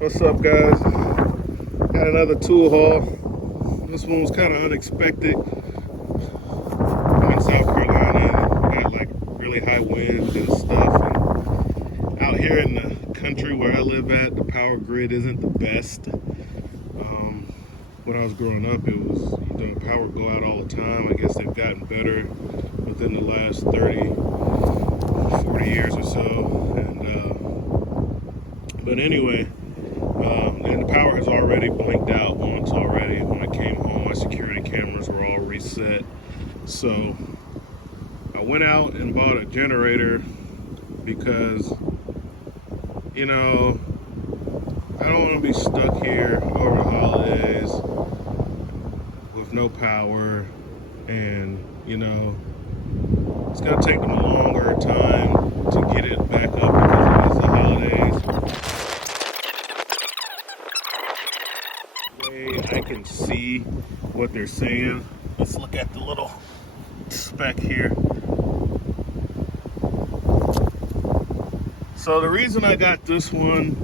What's up, guys? Got another tool haul. This one was kind of unexpected. I'm in South Carolina and got like really high winds and stuff. And out here in the country where I live at, the power grid isn't the best. When I was growing up, it was, power would go out all the time. I guess they've gotten better within the last 30, 40 years or so. But anyway, and the power has already blinked out once already. When I came home, my security cameras were all reset. So I went out and bought a generator because, I don't want to be stuck here over the holidays with no power, and it's going to take them a longer time to get it back up because it is the holidays. I can see what they're saying. Let's look at the little spec here. So the reason I got this one,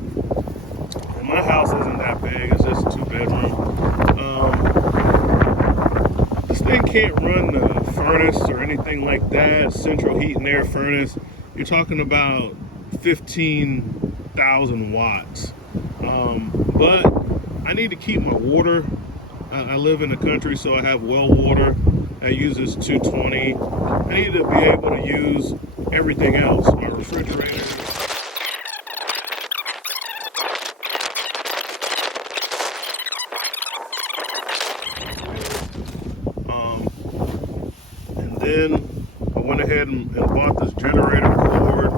and my house isn't that big, it's just a 2-bedroom. This thing can't run the furnace or anything like that, central heat and air furnace. You're talking about 15,000 watts. But I need to keep my water. I live in the country, so I have well water. I use this 220. I need to be able to use everything else, my refrigerator. And then I went ahead and bought this generator cord.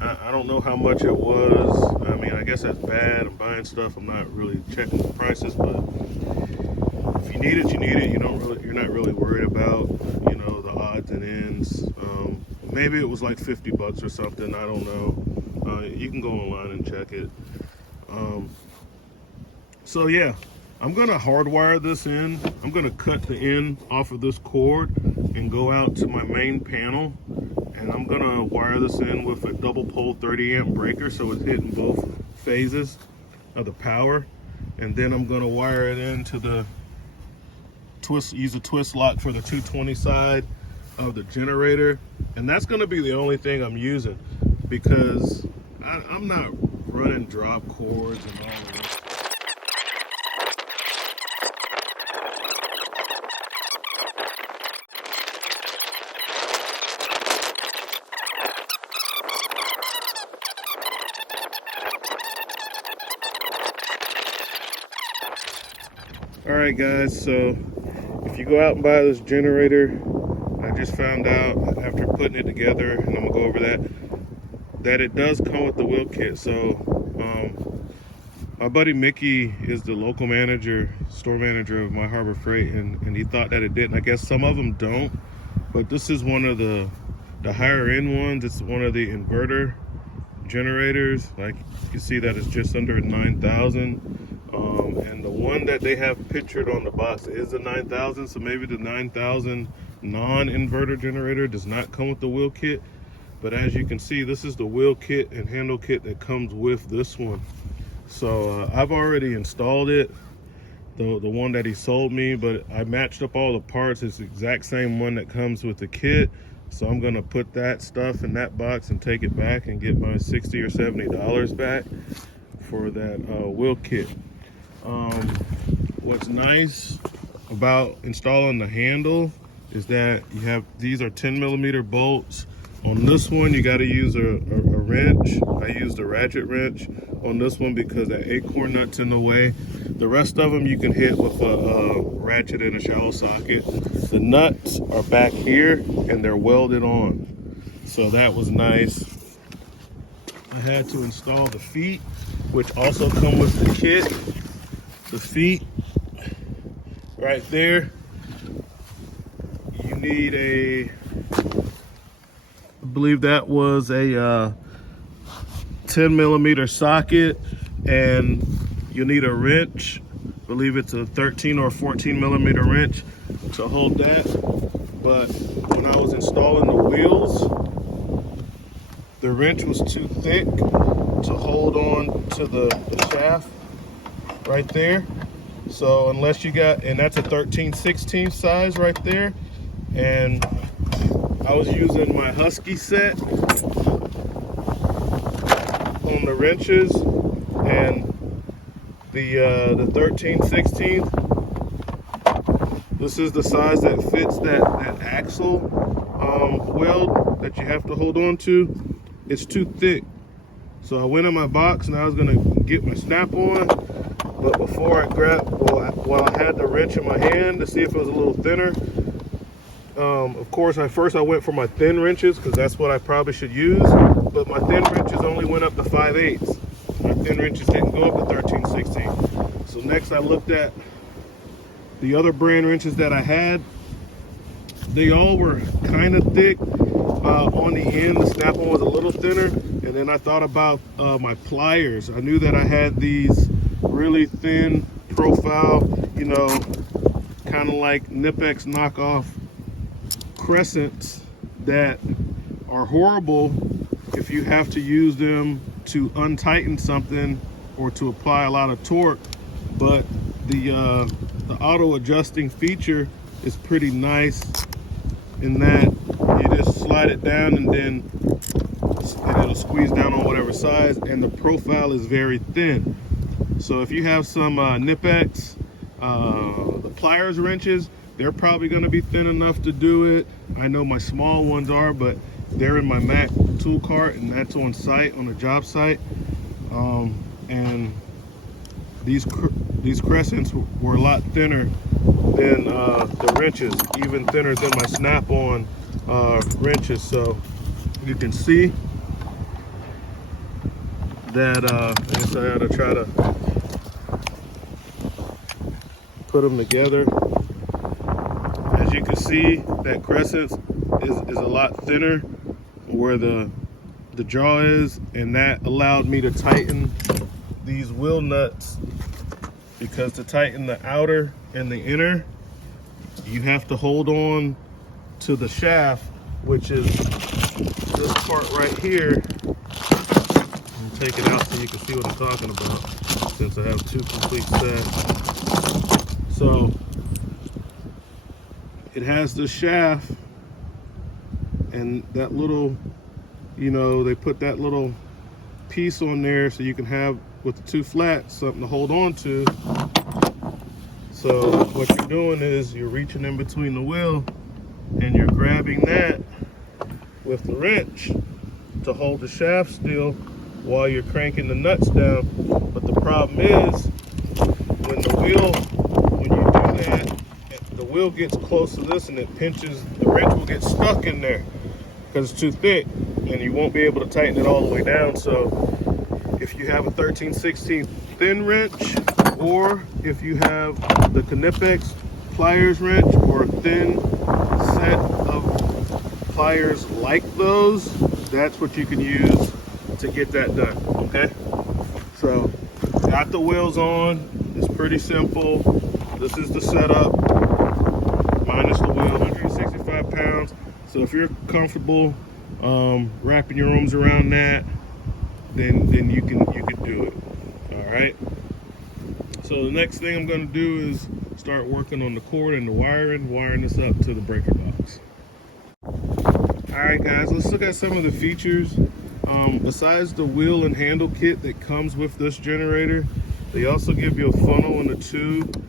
I don't know how much it was. I mean, I guess that's bad. I'm buying stuff. I'm not really checking the prices, but if you need it, you need it. You're not really worried about, the odds and ends. Maybe it was like 50 bucks or something. I don't know. You can go online and check it. So yeah, I'm gonna hardwire this in. I'm gonna cut the end off of this cord and go out to my main panel, and I'm gonna wire this in with a double pole 30 amp breaker, so it's hitting both phases of the power. And then I'm gonna wire it into the use a twist lock for the 220 side of the generator, and that's gonna be the only thing I'm using, because I'm not running drop cords and all of that. All right, guys, so if you go out and buy this generator, I just found out after putting it together, and I'm gonna go over that it does come with the wheel kit. So my buddy Mickey is the local manager, store manager of My Harbor Freight, and he thought that it didn't. I guess some of them don't, but this is one of the higher end ones. It's one of the inverter generators. Like you can see that it's just under 9,000. And the one that they have pictured on the box is the 9,000, so maybe the 9,000 non-inverter generator does not come with the wheel kit. But as you can see, this is the wheel kit and handle kit that comes with this one. So I've already installed it, the one that he sold me, but I matched up all the parts. It's the exact same one that comes with the kit. So I'm gonna put that stuff in that box and take it back and get my $60 or $70 back for that wheel kit. What's nice about installing the handle is that these are 10mm bolts. On this one, you got to use a wrench. I used a ratchet wrench on this one because that acorn nut's in the way. The rest of them you can hit with a ratchet and a shallow socket. The nuts are back here and they're welded on. So that was nice. I had to install the feet, which also come with the kit. The feet right there, you need I believe that was a 10mm socket, and you need a wrench. I believe it's a 13 or 14mm wrench to hold that. But when I was installing the wheels, the wrench was too thick to hold on to the shaft right there. So unless you got, and that's a 13/16 size right there. And I was using my Husky set on the wrenches, and the 13/16. This is the size that fits that axle weld that you have to hold on to. It's too thick. So I went in my box and I was gonna get my snap on, but before I grabbed, while I had the wrench in my hand to see if it was a little thinner, of course, first I went for my thin wrenches because that's what I probably should use, but my thin wrenches only went up to 5/8. My thin wrenches didn't go up to 13/16. So next I looked at the other brand wrenches that I had. They all were kind of thick. On the end, the snap-on was a little thinner. And then I thought about my pliers. I knew that I had these really thin profile, you know, kind of like Nipex knockoff crescents that are horrible if you have to use them to untighten something or to apply a lot of torque. But the auto adjusting feature is pretty nice in that you just slide it down and then it'll squeeze down on whatever size, and the profile is very thin. So if you have some Nipex, the pliers wrenches, they're probably going to be thin enough to do it. I know my small ones are, but they're in my Mac tool cart, and that's on site, on the job site. And these crescents were a lot thinner than the wrenches, even thinner than my snap-on wrenches. So you can see that I guess I gotta try to put them together. As you can see, that crescent is a lot thinner where the jaw is, and that allowed me to tighten these wheel nuts, because to tighten the outer and the inner, you have to hold on to the shaft, which is this part right here. I'll take it out so you can see what I'm talking about, since I have two complete sets. So it has the shaft, and that little, you know, they put that little piece on there so you can have, with the two flats, something to hold on to. So what you're doing is you're reaching in between the wheel and you're grabbing that with the wrench to hold the shaft still while you're cranking the nuts down. But the problem is, when you do that, the wheel gets close to this and it pinches, the wrench will get stuck in there because it's too thick, and you won't be able to tighten it all the way down. So if you have a 13/16 thin wrench, or if you have the Knipex pliers wrench, or a thin set of pliers like those, that's what you can use to get that done. Okay, so got the wheels on. It's pretty simple. This is the setup minus the wheel. 165 pounds. So if you're comfortable wrapping your arms around that, then you can do it. All right. So the next thing I'm going to do is start working on the cord and the wiring this up to the breaker box. All right, guys, let's look at some of the features. Besides the wheel and handle kit that comes with this generator, they also give you a funnel and a tube.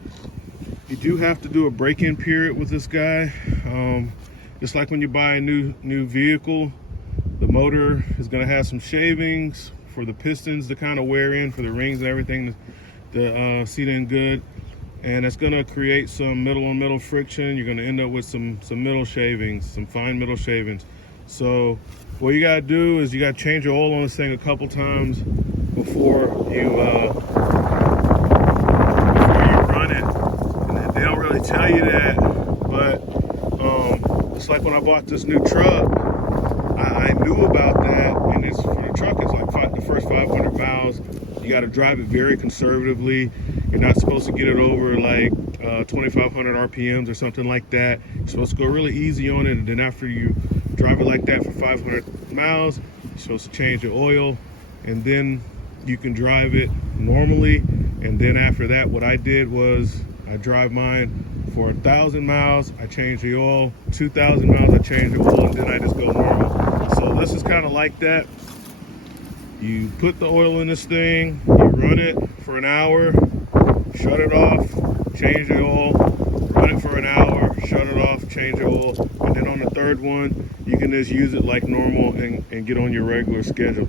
You do have to do a break-in period with this guy. Just like when you buy a new vehicle, the motor is going to have some shavings for the pistons to kind of wear in, for the rings and everything to seat in good, and it's going to create some middle-on-middle friction. You're going to end up with some middle shavings, some fine middle shavings. So what you got to do is you got to change your oil on this thing a couple times before you run it. And they don't really tell you that, but it's like when I bought this new truck, I knew about that, and it's, for the truck, it's like the first 500 miles, you got to drive it very conservatively. You're not supposed to get it over like 2,500 RPMs or something like that. You're supposed to go really easy on it, and then after you drive it like that for 500 miles, you're supposed to change the oil. and then you can drive it normally. And then after that, what I did was I drive mine for 1,000 miles, I change the oil, 2,000 miles, I change the oil, and then I just go normal. So this is kind of like that. You put the oil in this thing, you run it for an hour, shut it off, change the oil, run it for an hour, shut it off, change the oil, and then on the third one, you can just use it like normal and get on your regular schedule.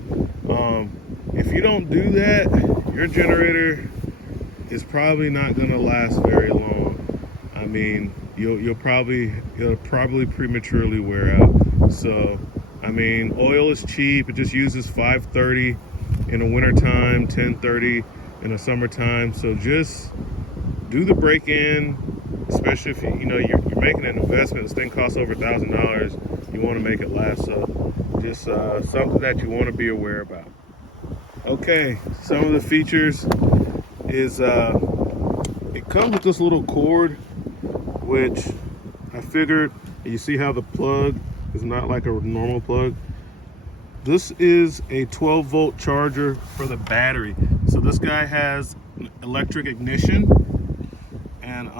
If you don't do that, your generator is probably not going to last very long. I mean, it'll probably prematurely wear out. So, I mean, oil is cheap. It just uses 530 in the wintertime, 1030 in the summertime. So just do the break-in, especially if you're making an investment. This thing costs over $1,000. You want to make it last. So just something that you want to be aware about. Okay, some of the features is it comes with this little cord, which I figured, you see how the plug is not like a normal plug. This is a 12 volt charger for the battery. So this guy has electric ignition, and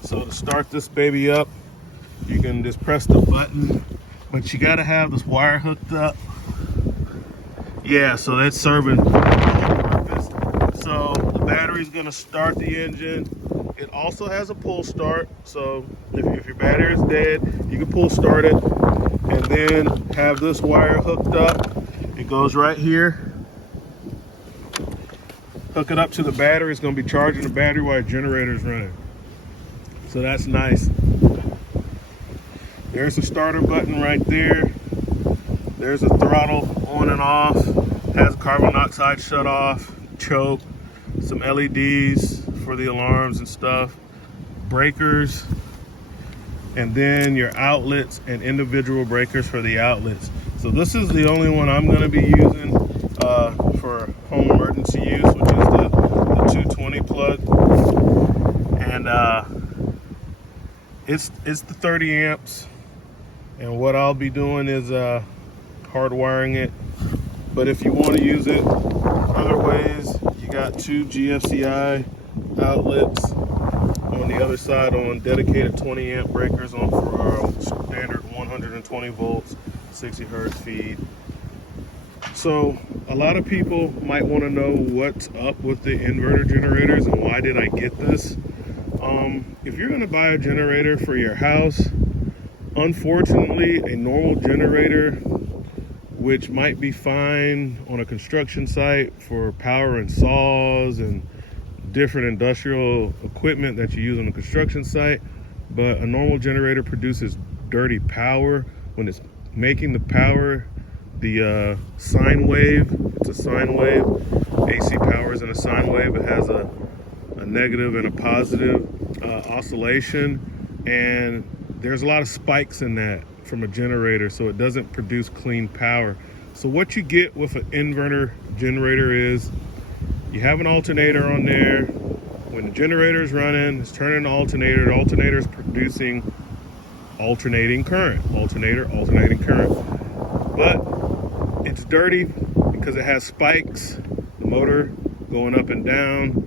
so to start this baby up, you can just press the button, but you got to have this wire hooked up. Yeah, so that's serving purpose. So the battery's gonna start the engine. It also has a pull start, so if your battery is dead, you can pull start it, and then have this wire hooked up. It goes right here. Hook it up to the battery. It's gonna be charging the battery while the generator is running. So that's nice. There's the starter button right there. There's a throttle on and off. Has carbon monoxide shut off, choke, some LEDs for the alarms and stuff, breakers, and then your outlets and individual breakers for the outlets. So this is the only one I'm going to be using for home emergency use, which is the 220 plug, and it's the 30 amps. And what I'll be doing is hardwiring it. But if you want to use it other ways, you got 2 GFCI outlets on the other side on dedicated 20 amp breakers on for our standard 120 volts, 60 hertz feed. So a lot of people might want to know what's up with the inverter generators and why did I get this. If you're going to buy a generator for your house, unfortunately, a normal generator, which might be fine on a construction site for power and saws and different industrial equipment that you use on a construction site, but a normal generator produces dirty power. When it's making the power, the sine wave, it's a sine wave. AC power is in a sine wave. It has a negative and a positive oscillation, and there's a lot of spikes in that from a generator, so it doesn't produce clean power. So what you get with an inverter generator is you have an alternator on there. When the generator is running, it's turning the alternator is producing alternating current, alternating current. But it's dirty because it has spikes, the motor going up and down,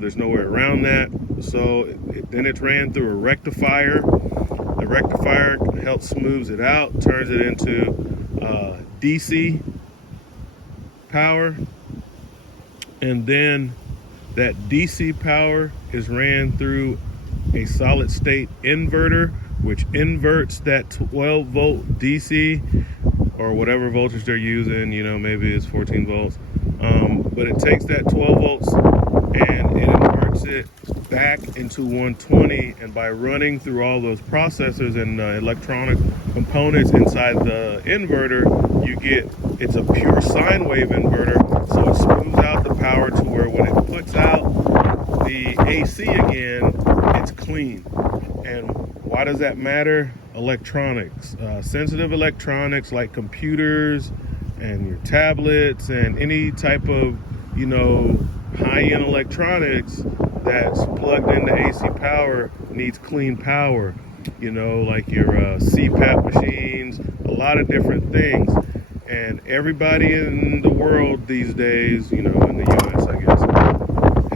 there's nowhere around that. So then it's ran through a rectifier. The rectifier helps smooths it out, turns it into DC power, and then that DC power is ran through a solid state inverter, which inverts that 12 volt DC or whatever voltage they're using, maybe it's 14 volts, but it takes that 12 volts and it inverts it back into 120, and by running through all those processors and electronic components inside the inverter, it's a pure sine wave inverter, so it smooths out the power to where when it puts out the AC again, it's clean. And why does that matter? Electronics, sensitive electronics like computers and your tablets and any type of high-end electronics that's plugged into AC power needs clean power, like your CPAP machines, a lot of different things. And everybody in the world these days, you know, in the US, I guess,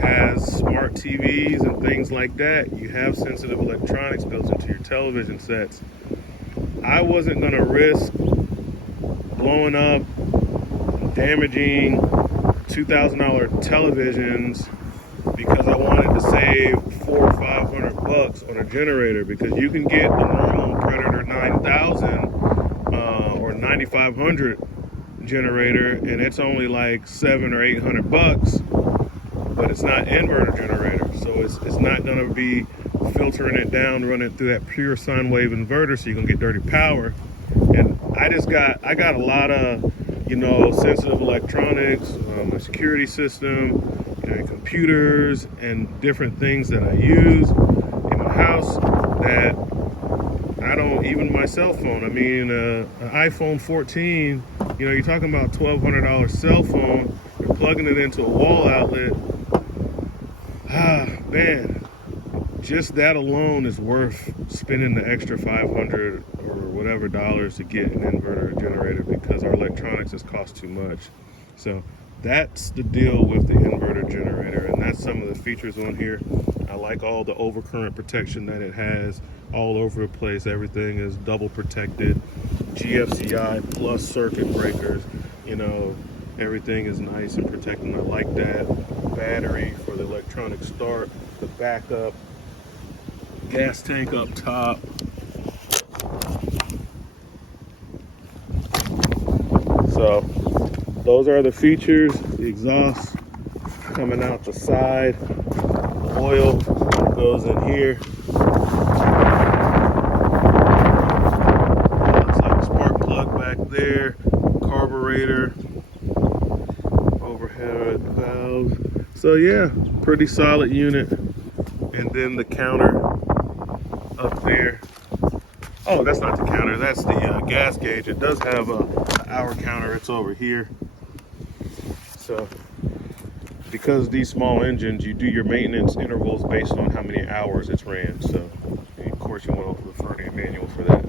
has smart TVs and things like that. You have sensitive electronics built into your television sets. I wasn't going to risk blowing up, damaging $2,000 televisions because I wanted to save $400 or $500 on a generator, because you can get the normal Predator 9000 or 9500 generator and it's only like $700 or $800, but it's not inverter generator, so it's not going to be filtering it down, running through that pure sine wave inverter, so you're going to get dirty power. And I got a lot of, you know, sensitive electronics, my security system, you know, computers and different things that I use in my house that I don't, even my cell phone. I mean, an iPhone 14, you know, you're talking about $1,200 cell phone, you're plugging it into a wall outlet. Ah, man, just that alone is worth spending the extra $500 or whatever dollars to get an inverter or generator, because our electronics has cost too much. So that's the deal with the inverter generator, and that's some of the features on here. I like all the overcurrent protection that it has all over the place. Everything is double protected, GFCI plus circuit breakers, you know, everything is nice and protected. I like that. Battery for the electronic start, the backup, gas tank up top. So those are the features. The exhaust coming out the side, oil goes in here. Looks like a spark plug back there, carburetor, overhead valves. So yeah, pretty solid unit. And then the counter up there. Oh, that's not the counter, that's the gas gauge. It does have an hour counter, it's over here. So because these small engines, you do your maintenance intervals based on how many hours it's ran. So of course you want to refer to a manual for that.